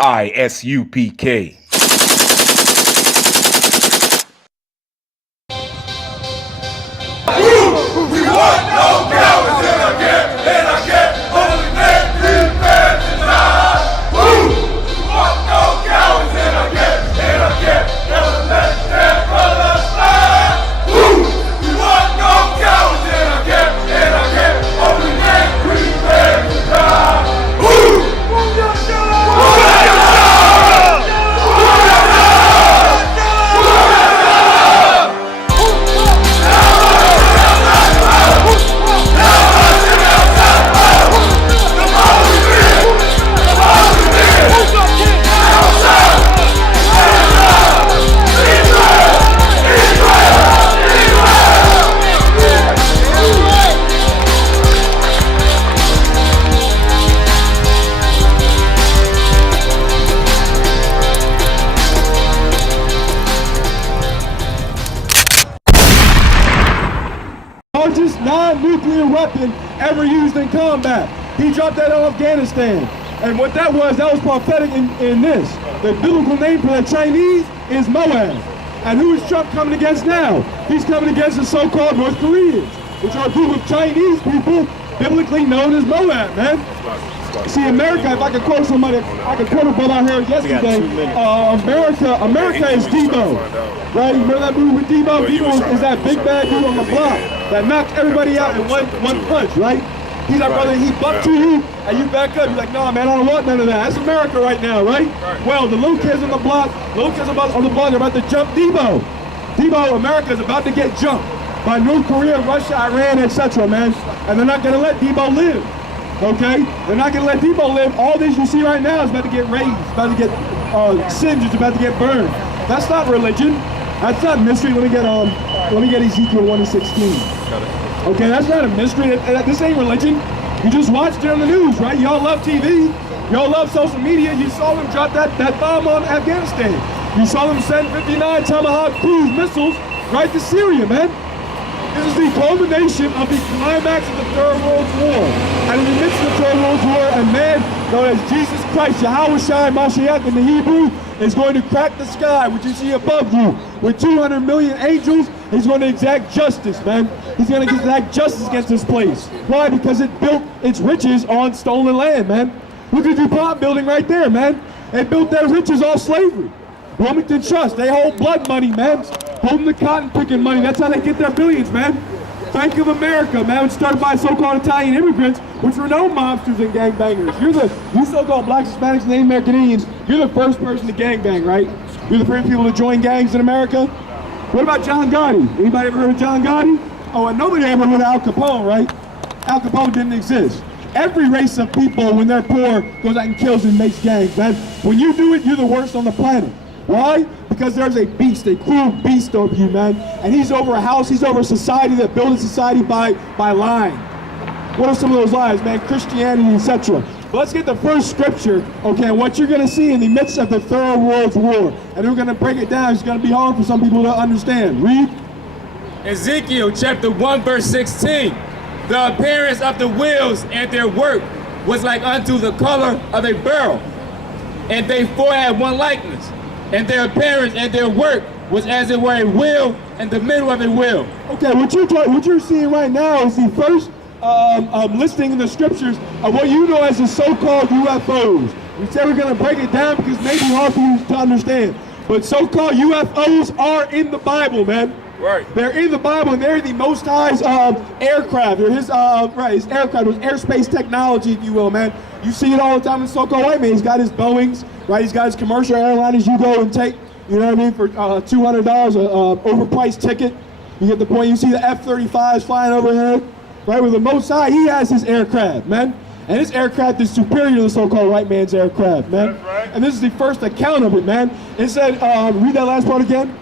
ISUPK. We want no cowards in our camp, in our camp. Only men defend the side. We want no cowards in our camp, in our camp. Never let them run us fly. We want no cowards in our camp, in our camp. Only men prepare to die. Largest non-nuclear weapon ever used in combat. He dropped that on Afghanistan. And what that was prophetic in this. The biblical name for the Chinese is Moab. And who is Trump coming against now? He's coming against the so-called North Koreans, which are a group of Chinese people biblically known as Moab, man. See, America, if I could quote somebody, I could quote a brother I heard yesterday, America is Debo, right? You remember that movie with Debo? Debo is that big bad dude on the block that knocked everybody out in one punch, right? He's that brother, he bucked to you, and you back up. You're like, nah, man, I don't want none of that. That's America right now, right? Well, the little kids on the block, on the block are about to jump Debo. Debo, America is about to get jumped by North Korea, Russia, Iran, etc., man. And they're not going to let Debo live. Okay? They're not going to let Debo live. All this you see right now is about to get raised, about to get singed, it's about to get burned. That's not religion. That's not mystery. Let me get Ezekiel 1:16. Okay, that's not a mystery. This ain't religion. You just watched it on the news, right? Y'all love TV. Y'all love social media. You saw them drop that bomb on Afghanistan. You saw them send 59 Tomahawk cruise missiles right to Syria, man. This is the culmination of the climax of the Third World War. And in the midst of the Third World War, a man known as Jesus Christ, Yahweh Shai Mashiach in the Hebrew, is going to crack the sky, which you see above you, with 200 million angels. He's going to exact justice, man. He's going to exact justice against this place. Why? Because it built its riches on stolen land, man. Look at the DuPont building right there, man. They built their riches off slavery. Wilmington Trust, they hold blood money, man. Holding the cotton picking money. That's how they get their billions, man. Bank of America, man, was started by so-called Italian immigrants, which were no mobsters and gangbangers. You so-called blacks, Hispanics, and Native American Indians, you're the first person to gangbang, right? You're the first people to join gangs in America. What about John Gotti? Anybody ever heard of John Gotti? Oh, and nobody ever heard of Al Capone, right? Al Capone didn't exist. Every race of people, when they're poor, goes out and kills and makes gangs, man. When you do it, you're the worst on the planet. Why? Because there's a beast, a cruel beast over you, man. And he's over a house, he's over a society that built a society by lying. What are some of those lies, man? Christianity, etc. But let's get the first scripture, okay, what you're going to see in the midst of the Third World War. And we're going to break it down. It's going to be hard for some people to understand. Read. Ezekiel chapter 1, verse 16. The appearance of the wheels and their work was like unto the color of a beryl, and they four had one likeness. And their appearance and their work was as it were a wheel in the middle of a wheel. Okay, what you're seeing right now is the first listing in the scriptures of what you know as the so-called UFOs. We said we're going to break it down because it may be hard for you to understand. But so-called UFOs are in the Bible, man. Right. They're in the Bible, and they're the Most High's aircraft, or his aircraft, his airspace technology, if you will, man. You see it all the time in so-called white man. He's got his Boeings, right? He's got his commercial airliners you go and take, you know what I mean, for $200, overpriced ticket. You get the point. You see the F-35s flying overhead, right? With the Most High, he has his aircraft, man. And his aircraft is superior to the so-called white man's aircraft, man. That's right. And this is the first account of it, man. It said, read that last part again.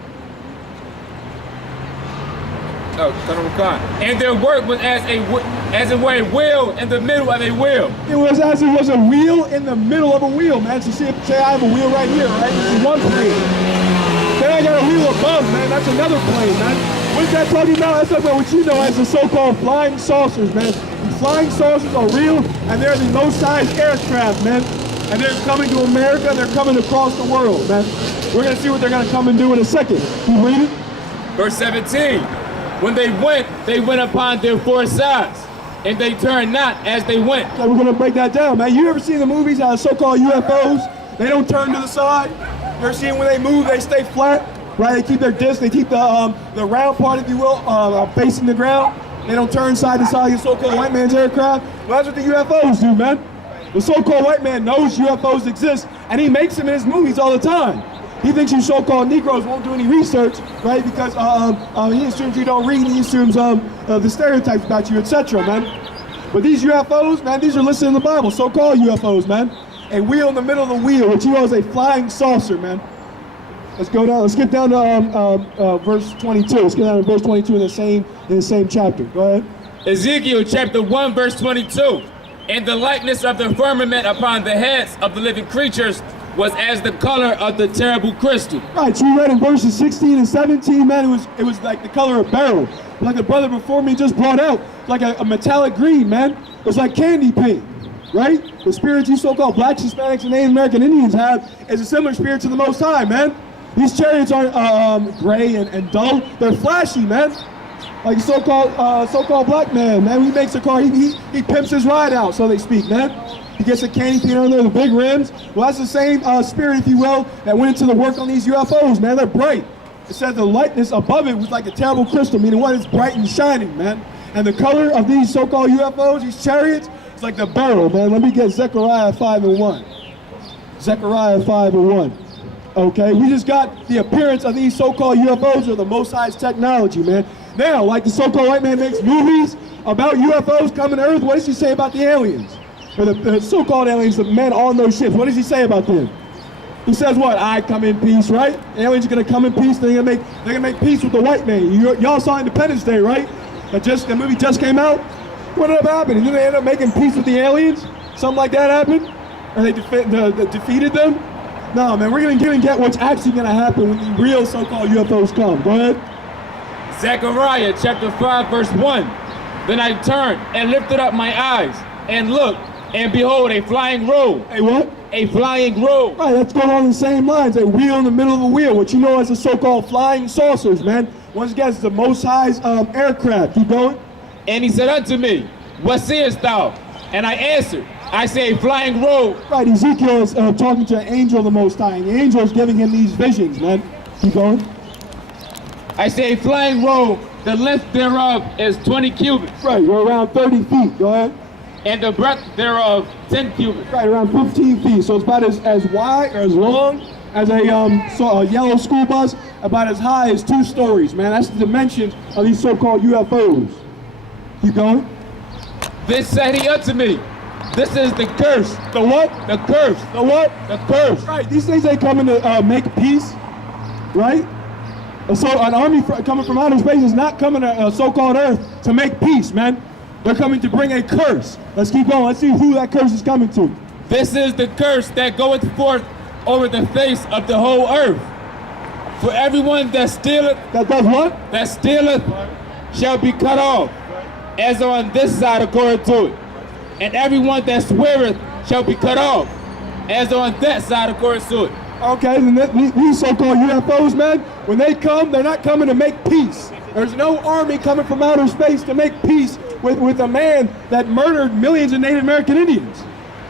And their work was as it were a wheel in the middle of a wheel. It was as it was a wheel in the middle of a wheel, man. So say I have a wheel right here, right? This is one plane. Then I got a wheel above, man. That's another plane, man. What is that talking about? That's talking about what you know as the so-called flying saucers, man. The flying saucers are real, and they're the most sized aircraft, man. and they're coming to America, and they're coming across the world, man. We're going to see what they're going to come and do in a second. You read it? Verse 17. When they went upon their four sides, and they turned not as they went. So we're going to break that down, man. You ever seen the movies how so-called UFOs, they don't turn to the side? You ever seen when they move, they stay flat, right? They keep their disc, they keep the round part, if you will, facing the ground. They don't turn side to side like the so-called white man's aircraft. Well, that's what the UFOs do, man. The so-called white man knows UFOs exist, and he makes them in his movies all the time. He thinks you so-called Negroes won't do any research, right? Because he assumes you don't read, he assumes the stereotypes about you, etc., man. But these UFOs, man, these are listed in the Bible, so-called UFOs, man. A wheel in the middle of the wheel, which you know is a flying saucer, man. Let's go down. Let's get down to verse 22. Let's get down to verse 22 in the same chapter. Go ahead. Ezekiel chapter 1, verse 22. And the likeness of the firmament upon the heads of the living creatures was as the color of the terrible crystal. Right, so we read in verses 16 and 17, man, it was like the color of beryl. Like the brother before me just brought out, like a metallic green, man. It was like candy paint, right? The spirits you so-called blacks, Hispanics, and Native American Indians have is a similar spirit to the Most High, man. These chariots aren't gray and dull. They're flashy, man. Like a so-called black man, man. He makes a car, he pimps his ride out, so they speak, man. He gets a candy paint on there, the big rims. Well, that's the same spirit, if you will, that went into the work on these UFOs, man. They're bright. It says the lightness above it was like a terrible crystal, meaning what? It's bright and shining, man. And the color of these so-called UFOs, these chariots, it's like the beryl, man. Let me get Zechariah 5:1. Zechariah 5:1. Okay, we just got the appearance of these so-called UFOs or the Most High's technology, man. Now, like the so-called white man makes movies about UFOs coming to Earth, what does he say about the aliens? Or the so-called aliens, the men on those ships, what does he say about them? He says what? I come in peace, right? The aliens are gonna come in peace, they're gonna make peace with the white man. Y'all saw Independence Day, right? The movie just came out. What ended up happening? Did they end up making peace with the aliens? Something like that happened? Or they defeated them? No, man, we're gonna get what's actually gonna happen when the real so-called UFOs come. Go ahead. Zechariah chapter 5, verse 1. Then I turned and lifted up my eyes and looked, and behold, a flying robe. Hey, what? A flying robe. Right, that's going on the same lines. A wheel in the middle of the wheel, what you know as the so-called flying saucers, man. Once again, it's the Most High's aircraft. Keep going. And he said unto me, what seest thou? And I answered, I say, a flying robe. Right, Ezekiel is talking to an angel of the Most High, and the angel is giving him these visions, man. Keep going. I say, a flying robe, the length thereof is 20 cubits. Right, you're around 30 feet. Go ahead. And the breadth thereof 10 cubits. Right, around 15 feet. So it's about as wide or as long as a yellow school bus, about as high as 2 stories, man. That's the dimensions of these so-called UFOs. Keep going. Then said he unto me, this is the curse. The what? The curse. The what? The curse. Right, these things ain't coming to make peace, right? So an army coming from outer space is not coming to so-called Earth to make peace, man. They're coming to bring a curse. Let's keep going. Let's see who that curse is coming to. This is the curse that goeth forth over the face of the whole earth. For everyone that stealeth, That does what? that stealeth shall be cut off, as on this side according to it. And everyone that sweareth shall be cut off, as on that side according to it. Okay, and these so-called UFOs, man, when they come, they're not coming to make peace. There's no army coming from outer space to make peace with a man that murdered millions of Native American Indians.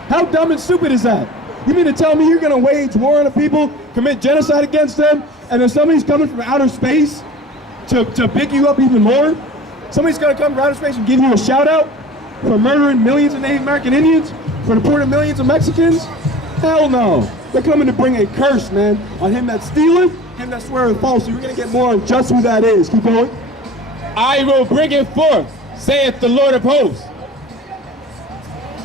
How dumb and stupid is that? You mean to tell me you're going to wage war on the people, commit genocide against them, and then somebody's coming from outer space to pick you up even more? Somebody's going to come from outer space and give you a shout-out for murdering millions of Native American Indians, for deporting millions of Mexicans? Hell no. They're coming to bring a curse, man, on him that stealeth, him that sweareth falsely. We're going to get more on just who that is. Keep going. I will bring it forth, saith the Lord of hosts,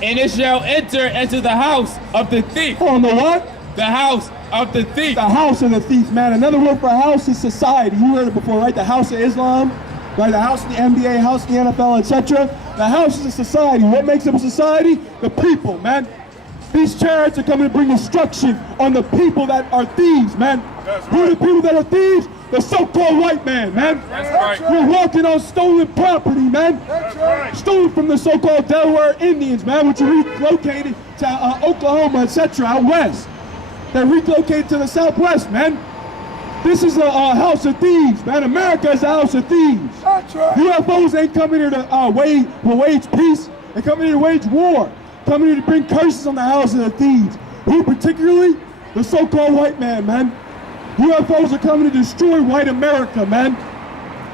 and it shall enter into the house of the thief. On the what? The house of the thief. The house of the thief, man. Another word for house is society. You heard it before, right? The house of Islam, right? The house of the NBA, house of the NFL, etc. The house is a society. What makes up a society? The people, man. These chariots are coming to bring destruction on the people that are thieves, man. Who are the people that are thieves? The so-called white man, man. That's right. We're walking on stolen property, man. That's right. Stolen from the so-called Delaware Indians, man, which are located to Oklahoma, etc. out west. They're relocated to the southwest, man. This is a house of thieves, man. America is a house of thieves. That's right. UFOs ain't coming here to wage peace. They coming here to wage war. Coming here to bring curses on the houses of thieves. Who particularly? The so-called white man, man. UFOs are coming to destroy white America, man.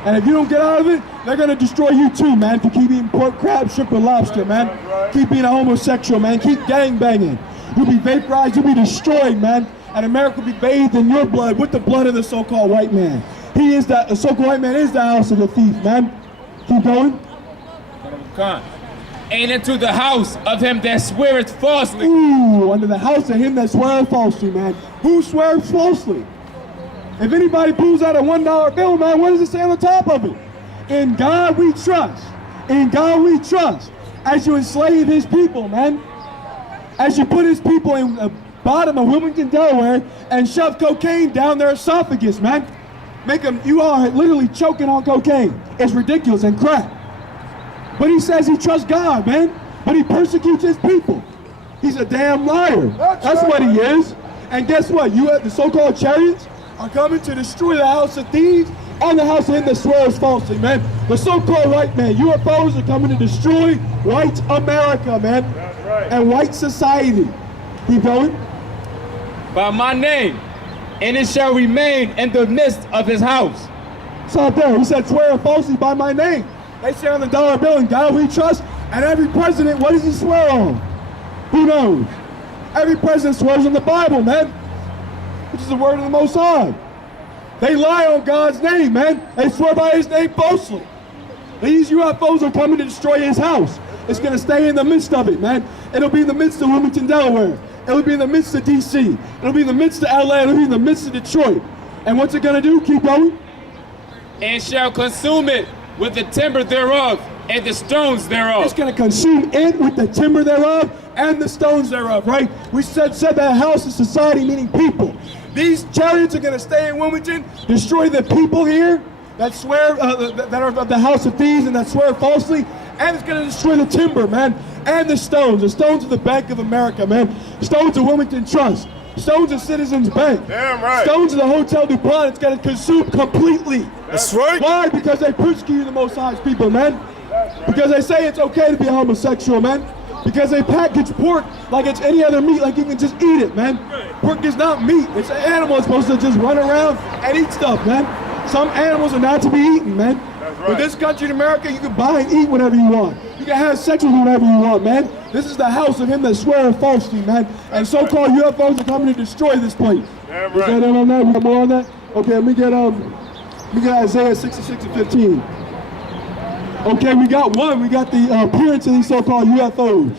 And if you don't get out of it, they're gonna destroy you too, man. If you keep eating pork, crab, shrimp, and lobster, man. Keep being a homosexual, man. Keep gang banging. You'll be vaporized, you'll be destroyed, man. And America will be bathed in your blood with the blood of the so-called white man. He is the so-called white man is the house of the thief, man. Keep going. And into the house of him that sweareth falsely. Ooh, under the house of him that sweareth falsely, man. Who swears falsely? If anybody pulls out a $1 bill, man, what does it say on the top of it? In God we trust. In God we trust. As you enslave his people, man. As you put his people in the bottom of Wilmington, Delaware, and shove cocaine down their esophagus, man. Make them, you are literally choking on cocaine. It's ridiculous and crap. But he says he trusts God, man. But he persecutes his people. He's a damn liar. That's what he is. And guess what? You have the so-called chariots are coming to destroy the house of thieves and the house of him that swears falsely, man. The so-called white man, UFOs are coming to destroy white America, man. And white society. Keep going. By my name, and it shall remain in the midst of his house. It's out there. He said, swear falsely by my name. They say on the dollar bill, in God we trust. And every president, what does he swear on? Who knows? Every president swears on the Bible, man. Which is the word of the Most High. They lie on God's name, man. They swear by his name falsely. These UFOs are coming to destroy his house. It's going to stay in the midst of it, man. It'll be in the midst of Wilmington, Delaware. It'll be in the midst of D.C. It'll be in the midst of L.A. It'll be in the midst of Detroit. And what's it going to do? Keep going. And shall consume it with the timber thereof and the stones thereof. It's going to consume it with the timber thereof and the stones thereof, right? We said that house is society, meaning people. These chariots are going to stay in Wilmington, destroy the people here that swear, that are of the house of thieves and that swear falsely, and it's going to destroy the timber, man, and the stones of the Bank of America, man, stones of Wilmington Trust, stones of Citizens Bank, Damn right. stones of the Hotel DuPont. It's going to consume completely. That's right. Why? Because they persecute the Most High's people, man. Because they say it's okay to be a homosexual, man. Because they package pork like it's any other meat, like you can just eat it, man. Pork is not meat. It's an animal. It's supposed to just run around and eat stuff, man. Some animals are not to be eaten, man. Right. But this country in America, you can buy and eat whatever you want. You can have sex with whatever you want, man. This is the house of him that swears falsely, man. And so-called UFOs are coming to destroy this place. Damn Is right. that it on that? We got more on that? Okay, let me get Isaiah 66 and 15. Okay, we got one. We got the appearance of these so-called UFOs.